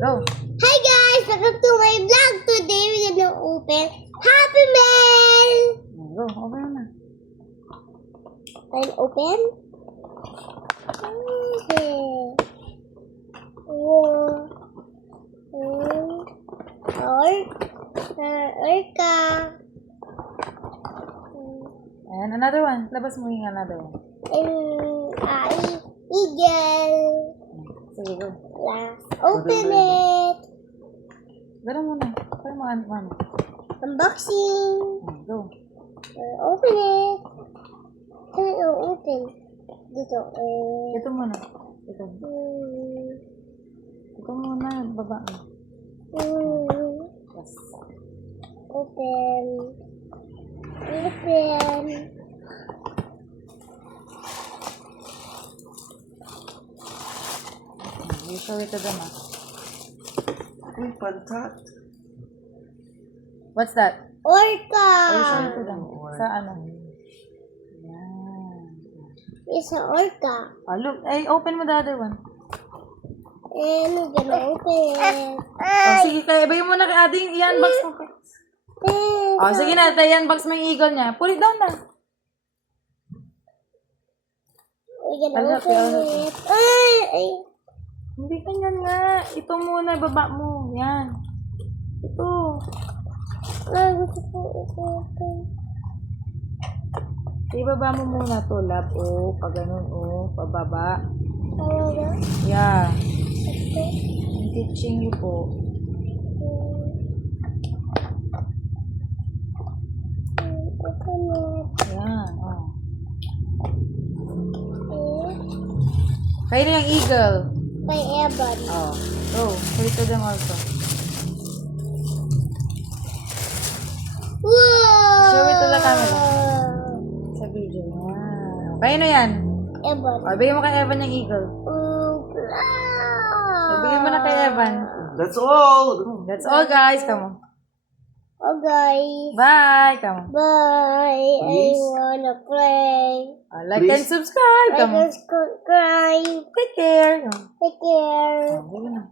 Go. Hi guys! Welcome to my vlog. Today we're gonna open Happy Meal! Go, open mo na. And open? Okay. Orca. And another one. Labas mo yung another one. And eagle. Sige, go. Last. Open it. Gano'n muna. Para ano. Unboxing. Go. Open it. Can I open? Dito. Ito muna. Ito. Ito muna. Baba mo. Yes. Open. Open. You show it to them, ah. Uy, pantat. What's that? Orca. You show it to them. Sa ano? Yan. It's an orca. Oh, look. Ay, open mo the other one. And we're gonna open it. Oh, sige, kaya ibayin mo na kay Ading. I-unbox mo. Oh, sige na. I-unbox mo yung eagle niya. Pull it down na. We're gonna Alap, open alap. it. Ay. Hindi ganyan nga. Ito muna. Baba mo. Yan. Ito. Gusto ko open. Ibaba mo muna to, lab. O, pag ganun. O, pababa. Talaga? Yeah. Ito. I'm teaching you po. Open it. Yan. Oh. Eh, Kayo na yung eagle. Kay Evan. Oh. Go. Show it to them also. Wow! Show it to the camera. Sa video. Yan. Kayo na yan. Evan. O, bigyan mo kay Evan yung eagle. Bigyan mo na kay Evan. That's all. That's all, guys. Come on. Okay. Bye. Come on. Bye. Please. I wanna play. Like Please. and subscribe. I Come on. just cry. Take care. Come on. Take care. Oh, bigyan na.